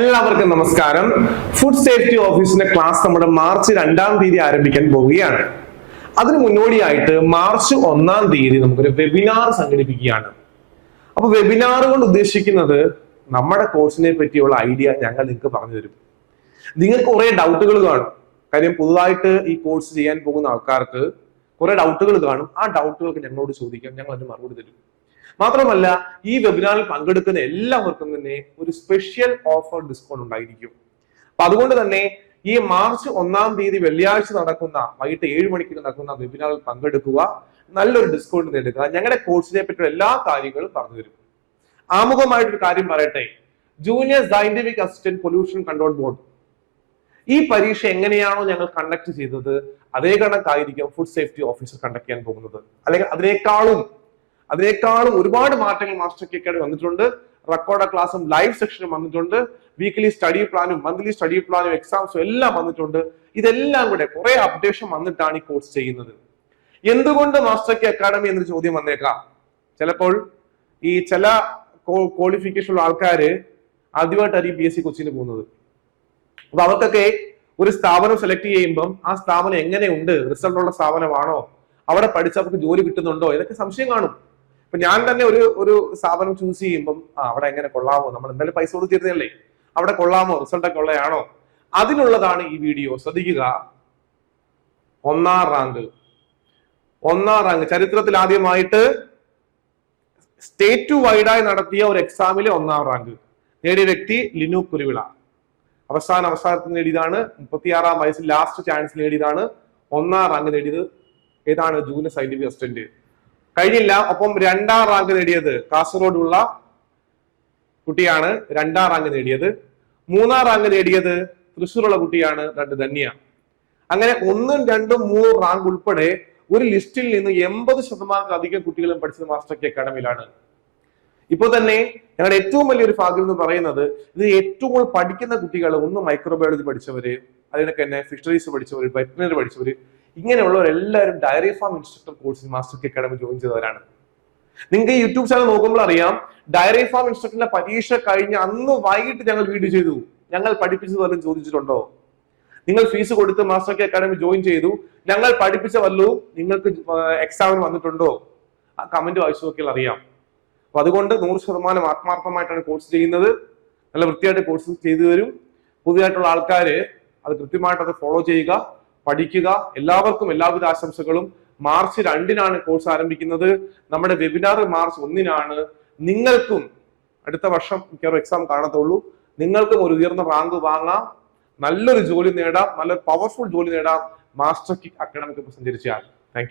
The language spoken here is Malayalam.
എല്ലാവർക്കും നമസ്കാരം. ഫുഡ് സേഫ്റ്റി ഓഫീസിന്റെ ക്ലാസ് നമ്മുടെ മാർച്ച് രണ്ടാം തീയതി ആരംഭിക്കാൻ പോവുകയാണ്. അതിന് മുന്നോടിയായിട്ട് മാർച്ച് ഒന്നാം തീയതി നമുക്കൊരു വെബിനാർ സംഘടിപ്പിക്കുകയാണ്. അപ്പൊ വെബിനാർ കൊണ്ട് ഉദ്ദേശിക്കുന്നത് നമ്മുടെ കോഴ്സിനെ പറ്റിയുള്ള ഐഡിയ ഞങ്ങൾ നിങ്ങൾക്ക് പറഞ്ഞു തരും. നിങ്ങൾക്ക് കുറെ ഡൗട്ടുകൾ കാണും. കാര്യം പുതുതായിട്ട് ഈ കോഴ്സ് ചെയ്യാൻ പോകുന്ന ആൾക്കാർക്ക് കുറെ ഡൗട്ടുകൾ കാണും. ആ ഡൗട്ടുകൾക്ക് ഞങ്ങളോട് ചോദിക്കാം. ഞങ്ങൾ അതിന് മറുപടി തരും. മാത്രമല്ല ഈ വെബിനാറിൽ പങ്കെടുക്കുന്ന എല്ലാവർക്കും തന്നെ ഒരു സ്പെഷ്യൽ ഓഫർ ഡിസ്കൗണ്ട് ഉണ്ടായിരിക്കും. അപ്പൊ അതുകൊണ്ട് തന്നെ ഈ മാർച്ച് ഒന്നാം തീയതി വെള്ളിയാഴ്ച നടക്കുന്ന വൈകിട്ട് ഏഴ് മണിക്ക് നടക്കുന്ന വെബിനാറിൽ പങ്കെടുക്കുക. നല്ലൊരു ഡിസ്കൗണ്ട് നേടുക. ഞങ്ങളുടെ കോഴ്സിനെ പറ്റിയുള്ള എല്ലാ കാര്യങ്ങളും പറഞ്ഞു തരും. ആമുഖമായിട്ടൊരു കാര്യം പറയട്ടെ. Junior scientific assistant pollution control board ഈ പരീക്ഷ എങ്ങനെയാണോ ഞങ്ങൾ കണ്ടക്ട് ചെയ്തത് അതേ കണക്കായിരിക്കും ഫുഡ് സേഫ്റ്റി ഓഫീസർ കണ്ടക്ട് ചെയ്യാൻ പോകുന്നത്. അല്ലെങ്കിൽ അതിനേക്കാളും അതിനേക്കാളും ഒരുപാട് മാറ്റങ്ങൾ മാസ്റ്റർ കെ അക്കാഡമി വന്നിട്ടുണ്ട് റെക്കോർഡ് ക്ലാസ്സും ലൈവ് സെക്ഷനും വന്നിട്ടുണ്ട്. വീക്ക്ലി സ്റ്റഡി പ്ലാനും മന്ത്ലി സ്റ്റഡി പ്ലാനും എക്സാംസും എല്ലാം വന്നിട്ടുണ്ട്. ഇതെല്ലാം കൂടെ കുറെ അപ്ഡേഷൻ വന്നിട്ടാണ് ഈ കോഴ്സ് ചെയ്യുന്നത്. എന്തുകൊണ്ട് മാസ്റ്റർ കെ അക്കാഡമി എന്നൊരു ചോദ്യം വന്നേക്കാം. ചിലപ്പോൾ ഈ ചില ക്വാളിഫിക്കേഷൻ ഉള്ള ആൾക്കാര് ആദ്യമായിട്ടായിരിക്കും പി എസ് സി കൊച്ചിന് പോകുന്നത്. അപ്പൊ അവർക്കൊക്കെ ഒരു സ്ഥാപനം സെലക്ട് ചെയ്യുമ്പം ആ സ്ഥാപനം എങ്ങനെയുണ്ട് റിസൾട്ട് ഉള്ള സ്ഥാപനമാണോ? അവിടെ പഠിച്ചവർക്ക് ജോലി കിട്ടുന്നുണ്ടോ? ഇതൊക്കെ സംശയം കാണും. ഇപ്പൊ ഞാൻ തന്നെ ഒരു ഒരു സ്ഥാപനം ചൂസ് ചെയ്യുമ്പം ആ അവിടെ എങ്ങനെ കൊള്ളാമോ? നമ്മൾ എന്തായാലും പൈസ കൊടുത്തിരുന്നല്ലേ അവിടെ കൊള്ളാമോ? റിസൾട്ടൊക്കെ ഉള്ളതാണോ? അതിനുള്ളതാണ് ഈ വീഡിയോ ശ്രദ്ധിക്കുക. ഒന്നാം റാങ്ക് ഒന്നാം റാങ്ക് ചരിത്രത്തിൽ ആദ്യമായിട്ട് സ്റ്റേറ്റ് വൈഡായി നടത്തിയ ഒരു എക്സാമിലെ ഒന്നാം റാങ്ക് നേടിയ വ്യക്തി ലിനു കുരുവിള. അവസാന അവസാനത്തിൽ നേടിയതാണ് മുപ്പത്തിയാറാം വയസ്സിൽ ലാസ്റ്റ് ചാൻസ് നേടിയതാണ്. ഒന്നാം റാങ്ക് നേടിയത് ഏതാണ്? ജൂനിയർ സയന്റിഫിക് അസിസ്റ്റന്റ് കഴിഞ്ഞില്ല. ഒപ്പം രണ്ടാം റാങ്ക് നേടിയത് കാസർഗോഡുള്ള കുട്ടിയാണ് രണ്ടാം റാങ്ക് നേടിയത്. മൂന്നാം റാങ്ക് നേടിയത് തൃശ്ശൂരുള്ള കുട്ടിയാണ് രണ്ട് ധന്യ. അങ്ങനെ ഒന്നും രണ്ടും മൂന്നും റാങ്ക് ഉൾപ്പെടെ ഒരു ലിസ്റ്റിൽ നിന്ന് എൺപത് ശതമാനത്തിലധികം കുട്ടികളും പഠിച്ചത് മാസ്റ്റർ കെ അക്കാഡമിയിലാണ്. ഇപ്പോൾ തന്നെ ഞങ്ങളുടെ ഏറ്റവും വലിയൊരു ഭാഗ്യം എന്ന് പറയുന്നത് ഇത് ഏറ്റവും കൂടുതൽ പഠിക്കുന്ന കുട്ടികൾ ഒന്ന് മൈക്രോബയോളജി പഠിച്ചവര് അതിനൊക്കെ തന്നെ ഫിഷറീസ് പഠിച്ചവര് വെറ്റിനറി പഠിച്ചവര് ഇങ്ങനെയുള്ളവരെല്ലാവരും ഡയറി ഫാം ഇൻസ്ട്രക്ടർ കോഴ്സിൽ മാസ്റ്റർ അക്കാഡമി ജോയിൻ ചെയ്തവരാണ്. നിങ്ങൾക്ക് യൂട്യൂബ് ചാനൽ നോക്കുമ്പോൾ അറിയാം ഡയറി ഫാം ഇൻസ്ട്രക്ടറിന്റെ പരീക്ഷ കഴിഞ്ഞ് അന്ന് വൈകിട്ട് ഞങ്ങൾ വീഡിയോ ചെയ്തു. ഞങ്ങൾ പഠിപ്പിച്ചത് വല്ലതും ചോദിച്ചിട്ടുണ്ടോ? നിങ്ങൾ ഫീസ് കൊടുത്ത് മാസ്റ്റർ കെ അക്കാഡമി ജോയിൻ ചെയ്തു. ഞങ്ങൾ പഠിപ്പിച്ച വല്ലതും നിങ്ങൾക്ക് എക്സാമിന് വന്നിട്ടുണ്ടോ? ആ കമന്റ് വായിച്ചു നോക്കിയാൽ അറിയാം. അപ്പൊ അതുകൊണ്ട് നൂറ് ശതമാനം ആത്മാർത്ഥമായിട്ടാണ് കോഴ്സ് ചെയ്യുന്നത്. നല്ല വൃത്തിയായിട്ട് കോഴ്സ് ചെയ്തു തരും. പുതിയതായിട്ടുള്ള ആൾക്കാര് അത് കൃത്യമായിട്ട് അത് ഫോളോ ചെയ്യുക. പഠിക്കുക. എല്ലാവർക്കും എല്ലാവിധ ആശംസകളും. മാർച്ച് രണ്ടിനാണ് കോഴ്സ് ആരംഭിക്കുന്നത്. നമ്മുടെ വെബിനാർ മാർച്ച് ഒന്നിനാണ്. നിങ്ങൾക്കും അടുത്ത വർഷം മിക്കവാറും എക്സാം കാണത്തുള്ളൂ. നിങ്ങൾക്കും ഒരു ഉയർന്ന റാങ്ക് വാങ്ങാം. നല്ലൊരു ജോലി നേടാം. നല്ലൊരു പവർഫുൾ ജോലി നേടാം. മാസ്റ്റർ കിക്ക് അക്കാഡമിക്ക് സഞ്ചരിച്ചാൽ. താങ്ക്